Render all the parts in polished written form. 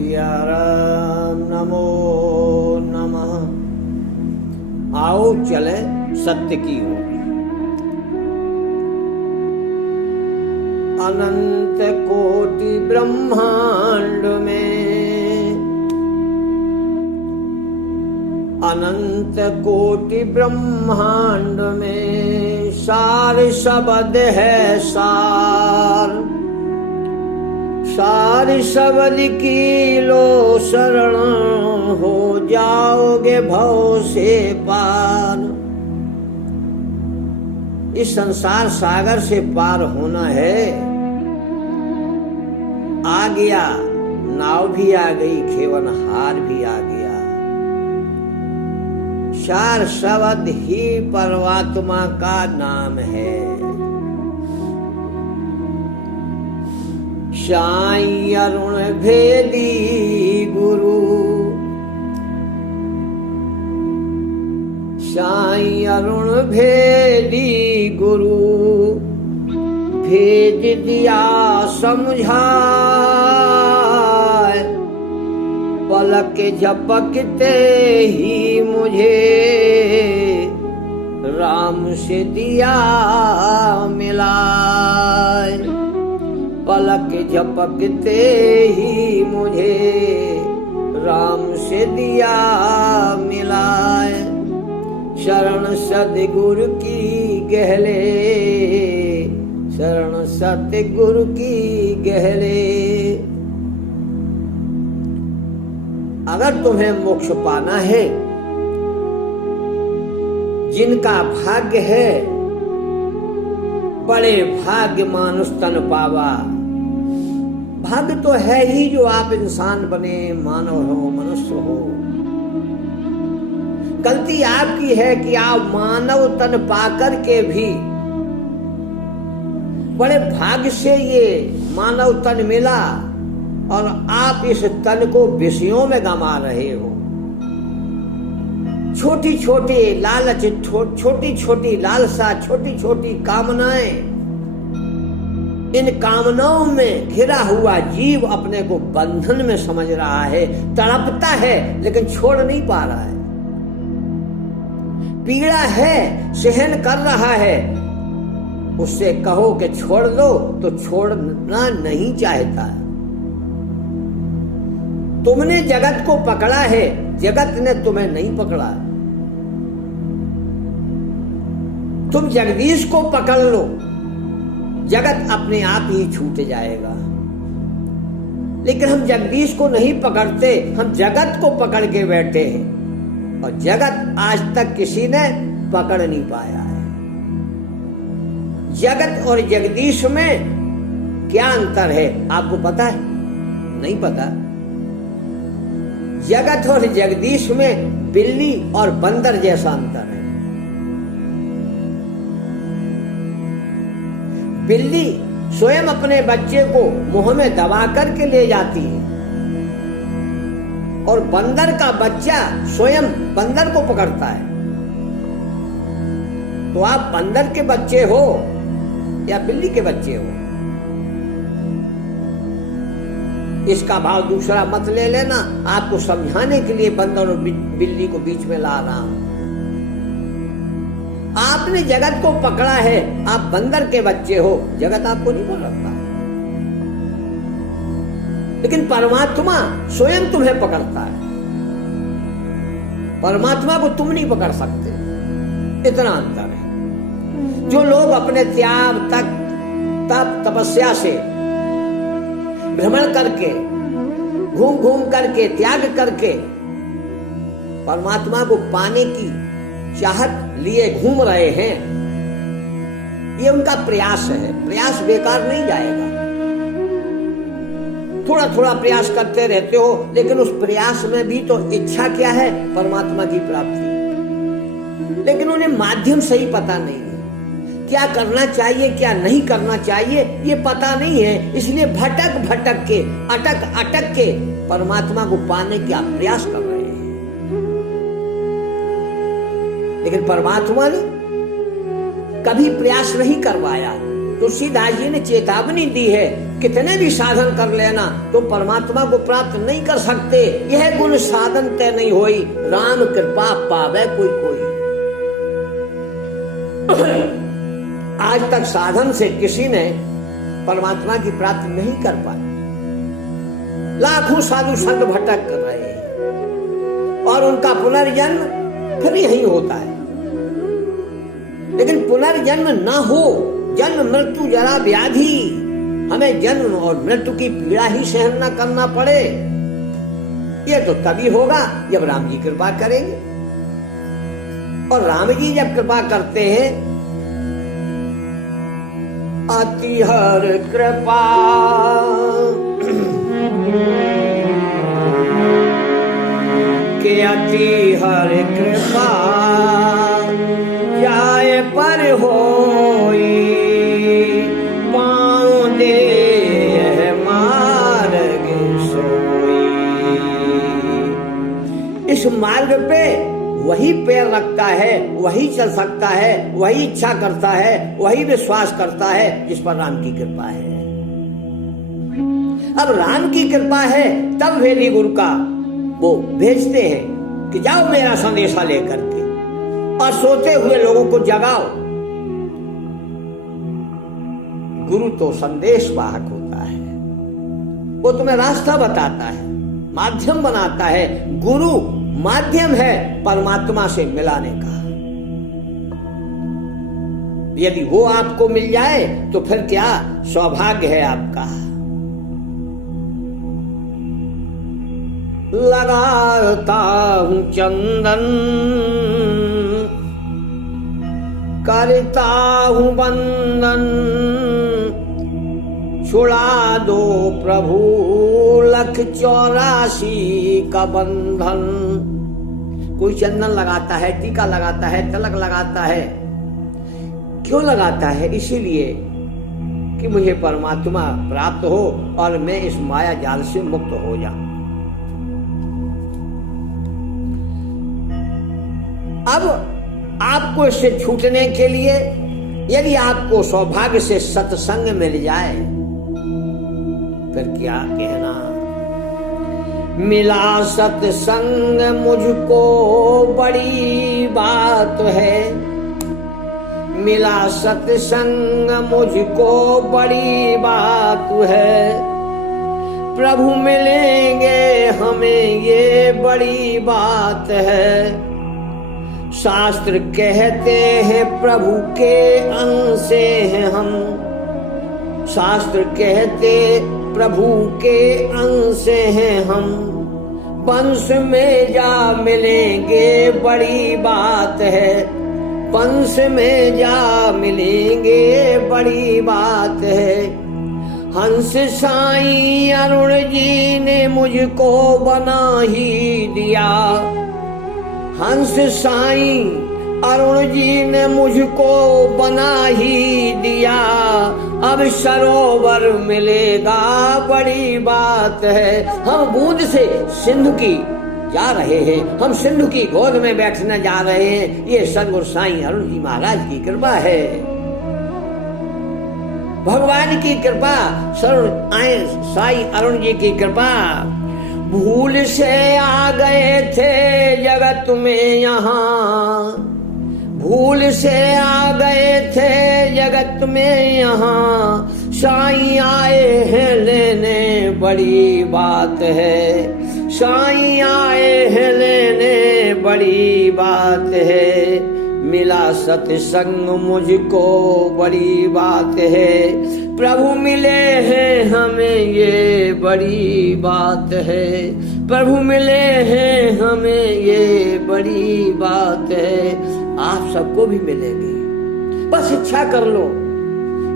सिया राम नमो नमः। आओ चले सत्य की ओर। अनंत कोटि ब्रह्मांड में, अनंत कोटि ब्रह्मांड में सार शब्द है सार। सार शब्द की लो शरण, हो जाओगे भव से पार। इस संसार सागर से पार होना है। आ गया नाव भी आ गई, खेवनहार भी आ गया। सार शब्द ही परमात्मा का नाम है। साई अरुण भेदी गुरु, साई अरुण भेदी गुरु, भेज दिया समझाए। पलक झपकते ही मुझे राम से दिया मिलाए। पलक झपकते ही मुझे राम से दिया मिलाए। शरण सतगुरु की गहले, शरण सतगुरु की गहले। अगर तुम्हें मोक्ष पाना है, जिनका भाग्य है बड़े भाग्य मानुष तन पावा। भाग्य तो है ही जो आप इंसान बने, मानव हो, मनुष्य हो। गलती आपकी है कि आप मानव तन पाकर के भी बड़े भाग्य से ये मानव तन मिला और आप इस तन को विषयों में गंवा रहे हो। छोटी छोटी लालच, छोटी छोटी लालसा, छोटी छोटी कामनाएं, इन कामनाओं में घिरा हुआ जीव अपने को बंधन में समझ रहा है, तड़पता है लेकिन छोड़ नहीं पा रहा है। पीड़ा है, सहन कर रहा है। उससे कहो कि छोड़ दो तो छोड़ना नहीं चाहता। तुमने जगत को पकड़ा है, जगत ने तुम्हें नहीं पकड़ा। तुम जगदीश को पकड़ लो, जगत अपने आप ही छूट जाएगा। लेकिन हम जगदीश को नहीं पकड़ते, हम जगत को पकड़ के बैठे हैं और जगत आज तक किसी ने पकड़ नहीं पाया है। जगत और जगदीश में क्या अंतर है आपको पता है? नहीं पता। जगत और जगदीश में बिल्ली और बंदर जैसा अंतर है। बिल्ली स्वयं अपने बच्चे को मुंह में दबा करके ले जाती है और बंदर का बच्चा स्वयं बंदर को पकड़ता है। तो आप बंदर के बच्चे हो या बिल्ली के बच्चे हो? इसका भाव दूसरा मत ले लेना। आपको समझाने के लिए बंदर और बिल्ली को बीच में ला रहा हूं। आपने जगत को पकड़ा है, आप बंदर के बच्चे हो, जगत आपको नहीं पकड़ता। लेकिन परमात्मा स्वयं तुम्हें पकड़ता है। परमात्मा को तुम नहीं पकड़ सकते, इतना अंतर है। जो लोग अपने त्याग तप तपस्या से भ्रमण करके, घूम घूम करके, त्याग करके परमात्मा को पाने की चाहत लिए घूम रहे हैं, ये उनका प्रयास है। प्रयास बेकार नहीं जाएगा। थोड़ा थोड़ा प्रयास करते रहते हो, लेकिन उस प्रयास में भी तो इच्छा क्या है? परमात्मा की प्राप्ति। लेकिन उन्हें माध्यम सही पता नहीं है, क्या करना चाहिए क्या नहीं करना चाहिए ये पता नहीं है। इसलिए भटक भटक के, अटक अटक के परमात्मा को पाने का प्रयास कर रहे हैं। लेकिन परमात्मा ने कभी प्रयास नहीं करवाया, तुलसीदास जी ने चेतावनी दी है, कितने भी साधन कर लेना तो परमात्मा को प्राप्त नहीं कर सकते। यह गुण साधन तय नहीं होई, राम कृपा पावे कोई कोई। आज तक साधन से किसी ने परमात्मा की प्राप्ति नहीं कर पाई। लाखों साधु संत भटक कर रहे हैं और उनका पुनर्जन्म फिर यही होता है। लेकिन पुनर्जन्म ना हो, जन्म मृत्यु जरा व्याधि, हमें जन्म और मृत्यु की पीड़ा ही सहन न करना पड़े, ये तो तभी होगा जब राम जी कृपा करेंगे। और राम जी जब कृपा करते हैं, अति हर कृपा के अति हर कृपा जाए पर होई, पाँव दे मार्ग सोई। इस मार्ग पे वही पैर रखता है, वही चल सकता है, वही इच्छा करता है, वही विश्वास करता है जिस पर राम की कृपा है। अब राम की कृपा है तब वेदी गुरु का वो भेजते हैं कि जाओ मेरा संदेशा लेकर के और सोते हुए लोगों को जगाओ। गुरु तो संदेश वाहक होता है, वो तुम्हें रास्ता बताता है, माध्यम बनाता है। गुरु माध्यम है परमात्मा से मिलाने का। यदि वो आपको मिल जाए तो फिर क्या सौभाग्य है आपका। लगाता हूं चंदन, करता हूं बंदन, छुड़ा दो प्रभु लख 84 का बंधन। कोई चंदन लगाता है, टीका लगाता है, तिलक लगाता है। क्यों लगाता है? इसीलिए कि मुझे परमात्मा प्राप्त हो और मैं इस माया जाल से मुक्त हो जाऊं। अब आपको इससे छूटने के लिए यदि आपको सौभाग्य से सत्संग मिल जाए फिर क्या कहना। मिला सत्संग मुझको बड़ी बात है, मिला सत्संग मुझको बड़ी बात है। प्रभु मिलेंगे हमें ये बड़ी बात है। शास्त्र कहते हैं प्रभु के अंश हैं हम, शास्त्र कहते प्रभु के अंश हैं हम। वंश में जा मिलेंगे बड़ी बात है, वंश में जा मिलेंगे बड़ी बात है। हंस साईं अरुण जी ने मुझको बना ही दिया, हंस साईं अरुण जी ने मुझको बना ही दिया। अब सरोवर मिलेगा बड़ी बात है। हम बूंद से सिंधु की जा रहे हैं, हम सिंधु की गोद में बैठने जा रहे हैं। ये सदगुरु साईं अरुण जी महाराज की कृपा है, भगवान की कृपा, शरण आए साईं अरुण जी की कृपा। भूल से आ गए थे जगत में यहाँ, भूल से आ गए थे जगत में यहाँ। साईं आए हैं लेने बड़ी बात है, साईं आए हैं लेने बड़ी बात है। मिला सत्संग मुझको बड़ी बात है, प्रभु मिले हैं हमें ये बड़ी बात है। प्रभु मिले हैं हमें ये बड़ी बात है। आप सबको भी मिलेंगे, बस इच्छा कर लो,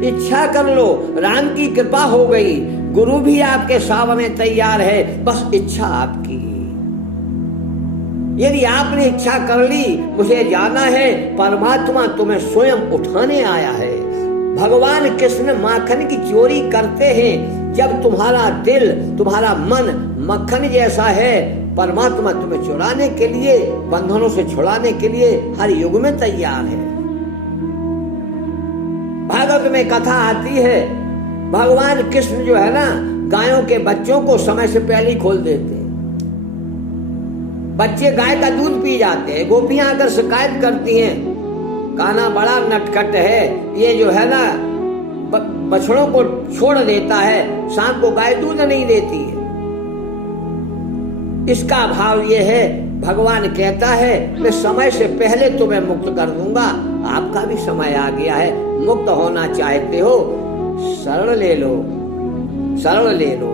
इच्छा कर लो। राम की कृपा हो गई, गुरु भी आपके सामने तैयार है, बस इच्छा आपकी। यदि आपने इच्छा कर ली मुझे जाना है, परमात्मा तुम्हें स्वयं उठाने आया है। भगवान कृष्ण माखन की चोरी करते हैं। जब तुम्हारा दिल, तुम्हारा मन मक्खन जैसा है, परमात्मा तुम्हें छुड़ाने के लिए, बंधनों से छुड़ाने के लिए हर युग में तैयार है। भागवत में कथा आती है, भगवान कृष्ण जो है ना गायों के बच्चों को समय से पहले ही खोल देते हैं। बच्चे गाय का दूध पी जाते हैं। गोपियां अगर शिकायत करती हैं, कान्हा बड़ा नटखट है, ये जो है ना बछड़ों को छोड़ देता है, शाम को गाय दूध नहीं देती है। इसका भाव ये है, भगवान कहता है मैं समय से पहले तुम्हें मुक्त कर दूंगा। आपका भी समय आ गया है, मुक्त होना चाहते हो, शरण ले लो, शरण ले लो।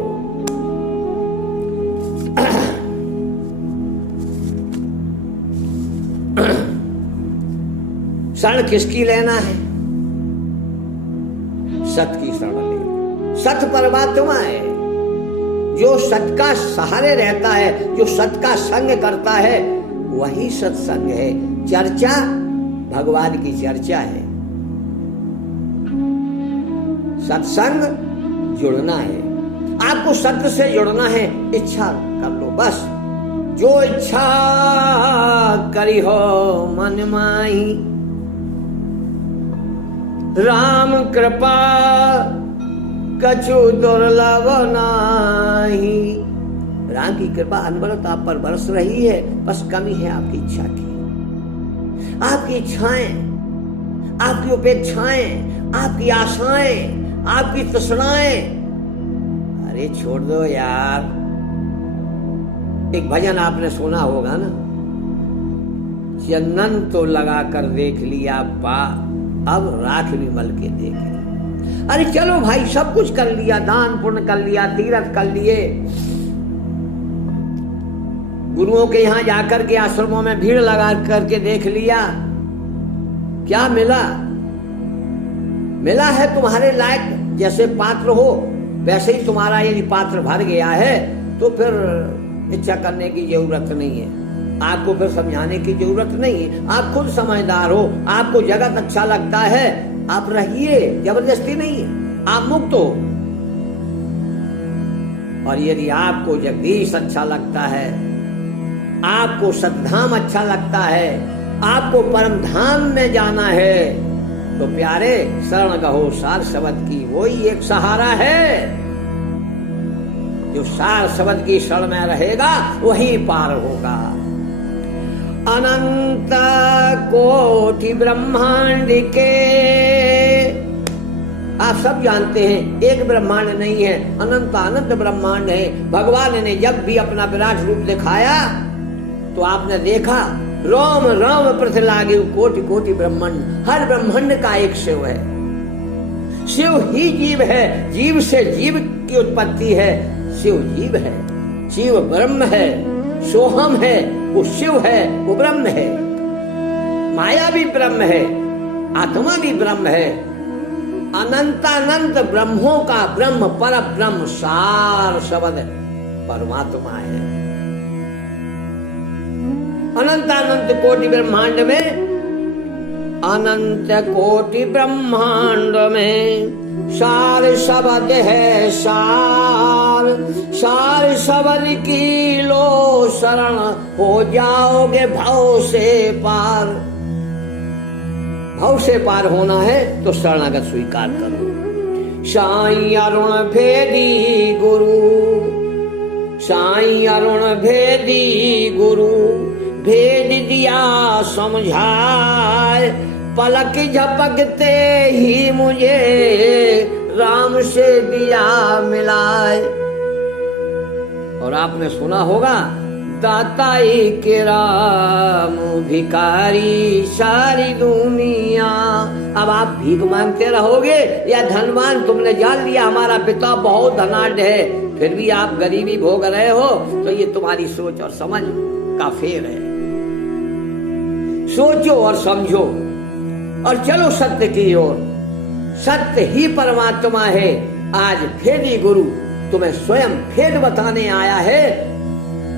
शरण किसकी लेना है? सत की शरण ले। सत परमात्मा है, जो सत का सहारे रहता है, जो सत का संग करता है, वही सत्संग है। चर्चा भगवान की चर्चा है, सत्संग जुड़ना है। आपको सत्य से जुड़ना है, इच्छा कर लो बस। जो इच्छा करी हो मन माही, राम कृपा कछु दुर्लभ नाही। राम की कृपा अनवरत आप पर बरस रही है, बस कमी है आपकी इच्छा की। आपकी इच्छाएं, आपकी उपेक्षाएं, आपकी आशाएं, आपकी तृष्णाएं, अरे छोड़ दो यार। एक भजन आपने सुना होगा ना, चंदन तो लगा कर देख लिया अब राख भी मल के देखे। अरे चलो भाई, सब कुछ कर लिया, दान पुण्य कर लिया, तीर्थ कर लिए, गुरुओं के यहाँ जाकर के आश्रमों में भीड़ लगा करके देख लिया, क्या मिला? मिला है तुम्हारे लायक जैसे पात्र हो वैसे ही तुम्हारा यदि पात्र भर गया है तो फिर इच्छा करने की जरूरत नहीं है। आपको फिर समझाने की जरूरत नहीं है, आप खुद समझदार हो। आपको जगत अच्छा लगता है, आप रहिए, जबरदस्ती नहीं है, आप मुक्त हो। और यदि आपको जगदीश अच्छा लगता है, आपको सतधाम अच्छा लगता है, आपको परम धाम में जाना है, तो प्यारे शरण गहो सार शब्द की, वही एक सहारा है। जो सार शब्द की शरण में रहेगा वही पार होगा। अनंत कोटि ब्रह्मांड के, आप सब जानते हैं एक ब्रह्मांड नहीं है, अनंत अनंत ब्रह्मांड है। भगवान ने जब भी अपना विराट रूप दिखाया तो आपने देखा रोम रोम पृथ्वी लागे कोटि कोटि ब्रह्मांड, हर ब्रह्मांड का एक शिव है। शिव ही जीव है, जीव से जीव की उत्पत्ति है। शिव जीव है, शिव ब्रह्म है, सोहम है, वो शिव है, वो ब्रह्म है। माया भी ब्रह्म है, आत्मा भी ब्रह्म है। अनंतानंत ब्रह्मों का ब्रह्म पर ब्रह्म सार शब्द परमात्मा है। अनंतानंत कोटि ब्रह्मांड में, अनंत कोटि ब्रह्मांड में सार शब्द है सार, सार शब्द की लो शरण, हो जाओगे भव से पार। भव से पार होना है तो शरणागत स्वीकार करो। साईं अरुण भेदी गुरु, साईं अरुण भेदी गुरु, भेद दिया समझाए, पलक झपकते ही मुझे राम से दिया मिलाए। और आपने सुना होगा, दाताई के राम भिखारी सारी दुनिया। अब आप भीख मांगते रहोगे या धनवान? तुमने जान लिया हमारा पिता बहुत धनाढ्य है, फिर भी आप गरीबी भोग रहे हो, तो ये तुम्हारी सोच और समझ का फेर है। सोचो और समझो और चलो सत्य की ओर। सत्य ही परमात्मा है। आज भेदी गुरु तुम्हें स्वयं भेद बताने आया है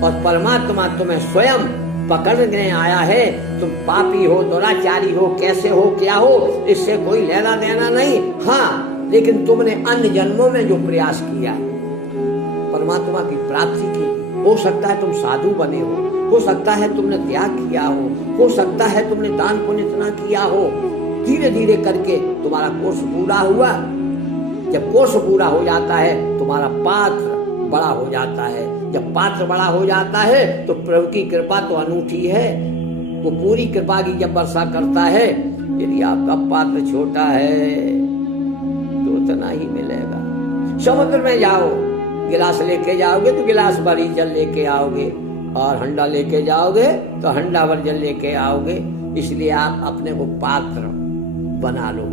और परमात्मा तुम्हें स्वयं पकड़ने आया है। तुम पापी हो, दुराचारी हो, कैसे हो, क्या हो, इससे कोई लेना देना नहीं। हाँ, लेकिन तुमने अन्य जन्मों में जो प्रयास किया परमात्मा की प्राप्ति की, हो सकता है तुम साधु बने हो सकता है तुमने त्याग किया हो सकता है तुमने दान पुण्य इतना किया हो धीरे धीरे करके तुम्हारा कोर्स पूरा हुआ। जब कोर्स पूरा हो जाता है तुम्हारा पात्र बड़ा हो जाता है। जब पात्र बड़ा हो जाता है तो प्रभु की कृपा तो अनूठी है, वो पूरी कृपा की जब वर्षा करता है। यदि आपका पात्र छोटा है तो उतना ही मिलेगा। समुद्र में जाओ, गिलास लेके जाओगे तो गिलास भरी जल लेके आओगे, और हंडा लेके जाओगे तो हंडा भर जल लेके आओगे। इसलिए आप अपने को पात्र बना लो।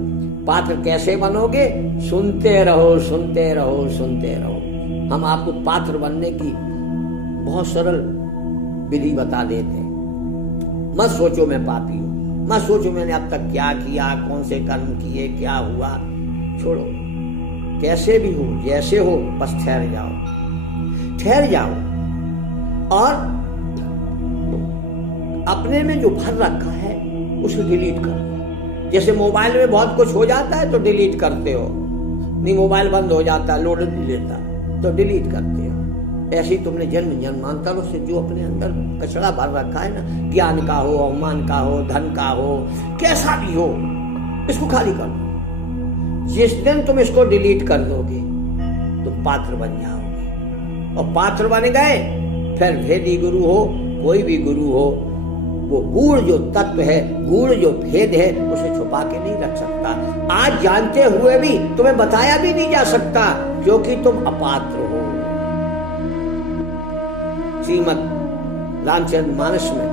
पात्र कैसे बनोगे? सुनते रहो, सुनते रहो, सुनते रहो। हम आपको पात्र बनने की बहुत सरल विधि बता देते हैं। मत सोचो मैं पापी हूं, मत सोचो मैंने अब तक क्या किया, कौन से कर्म किए, क्या हुआ। छोड़ो, कैसे भी हो, जैसे हो, बस ठहर जाओ, ठहर जाओ। और अपने में जो भर रखा है उसे डिलीट कर दो। जैसे मोबाइल में बहुत कुछ हो जाता है तो डिलीट करते हो, नहीं मोबाइल बंद हो जाता, लोड नहीं लेता तो डिलीट करते हो। ऐसे ही तुमने जन्म जन्मांतरों से जो अपने अंदर कचरा भर रखा है ना, ज्ञान का हो, अवमान का हो, धन का हो, कैसा भी हो, इसको खाली कर दो। जिस दिन तुम इसको डिलीट कर दोगे तो पात्र बन जाओगे। और पात्र बन गए, फिर भेदी गुरु हो, कोई भी गुरु हो, वो गूढ़ जो तत्व है, गूढ़ जो भेद है, उसे छुपा के नहीं रख सकता। आज जानते हुए भी तुम्हें बताया भी नहीं जा सकता, क्योंकि तुम अपात्र हो। श्रीमद् रामचरितमानस में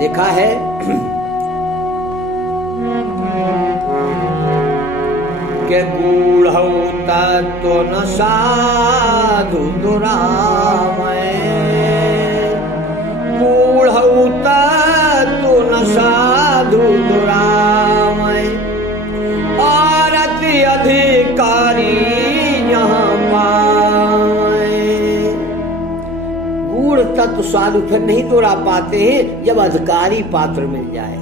लिखा है कि गूढ़ तत्व न साधु दुरामय, गूढ़ तत्व न साधु दुरामय, और अति अधिकारी यहाँ पाए। गूढ़ तत्व साधु फिर नहीं दोहरा पाते हैं जब अधिकारी पात्र मिल जाए।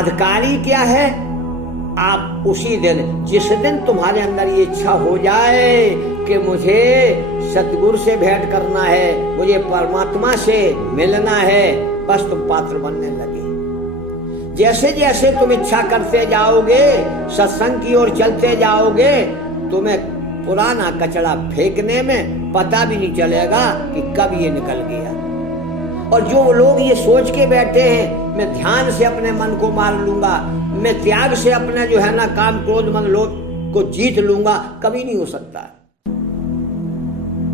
अधिकारी क्या है? आप उसी दिन, जिस दिन तुम्हारे अंदर ये इच्छा हो जाए कि मुझे सतगुरु से भेंट करना है, मुझे परमात्मा से मिलना है, बस तुम पात्र बनने लगे। जैसे जैसे तुम इच्छा करते जाओगे, सत्संग की ओर चलते जाओगे, तुम्हें पुराना कचरा फेंकने में पता भी नहीं चलेगा कि कब ये निकल गया। और जो लोग ये सोच के बैठे हैं मैं ध्यान से अपने मन को मार लूंगा, मैं त्याग से अपना जो है ना काम क्रोध मन लोभ को जीत लूंगा, कभी नहीं हो सकता।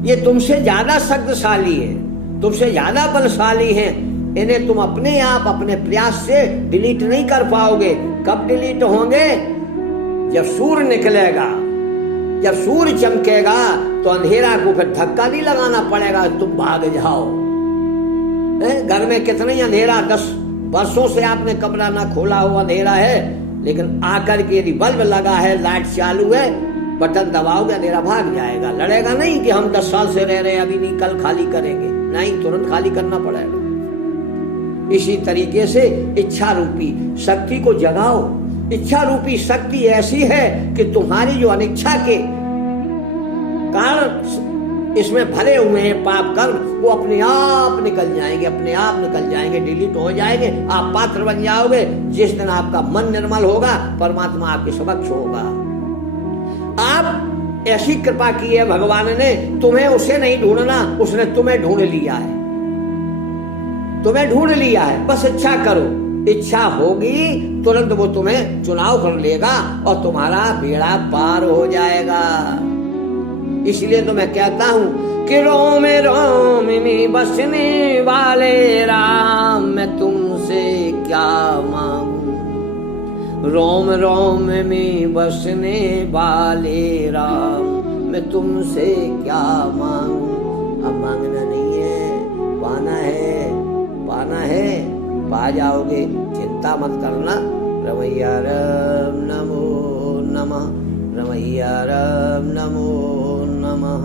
ये तुमसे ज्यादा शक्तिशाली है, तुमसे ज्यादा बलशाली है। इन्हें तुम अपने आप अपने प्रयास से डिलीट नहीं कर पाओगे। कब डिलीट होंगे? जब सूर्य निकलेगा, जब सूर्य चमकेगा तो अंधेरा को फिर धक्का नहीं लगाना पड़ेगा, तुम भाग जाओ। घर में कितना ही अंधेरा, 10 वर्षों से आपने कमरा ना खोला हो, अंधेरा है, लेकिन आकर के यदि बल्ब लगा है, लाइट चालू है, बटन दबाओगे, अंधेरा भाग जाएगा। लड़ेगा नहीं कि हम 10 साल से रह रहे हैं, अभी नहीं, कल खाली करेंगे, नहीं, तुरंत खाली करना पड़ेगा। इसी तरीके से इच्छा रूपी शक्ति को जगाओ। इच्छा रूपी शक्ति ऐसी है कि तुम्हारी जो अनिच्छा के कारण इसमें भरे हुए हैं पाप कर्म, वो अपने आप निकल जाएंगे, अपने आप निकल जाएंगे, डिलीट हो जाएंगे। आप पात्र बन जाओगे। जिस दिन आपका मन निर्मल होगा, परमात्मा आपके समक्ष होगा। आप ऐसी कृपा की है भगवान ने, तुम्हें उसे नहीं ढूंढना, उसने तुम्हें ढूंढ लिया है, तुम्हें ढूंढ लिया है। बस इच्छा करो, इच्छा होगी तुरंत वो तुम्हें चुनाव कर लेगा और तुम्हारा बेड़ा पार हो जाएगा। इसलिए तो मैं कहता हूं कि रोम रोम में बसने वाले राम, मैं तुमसे क्या मांगू। रोम रोम में बसने वाले राम, मैं तुमसे क्या मांगू। अब मांगना नहीं है, पाना है, पाना है, पा जाओगे, चिंता मत करना। रमैया राम नमो नमः, रमैया राम नमो नमः।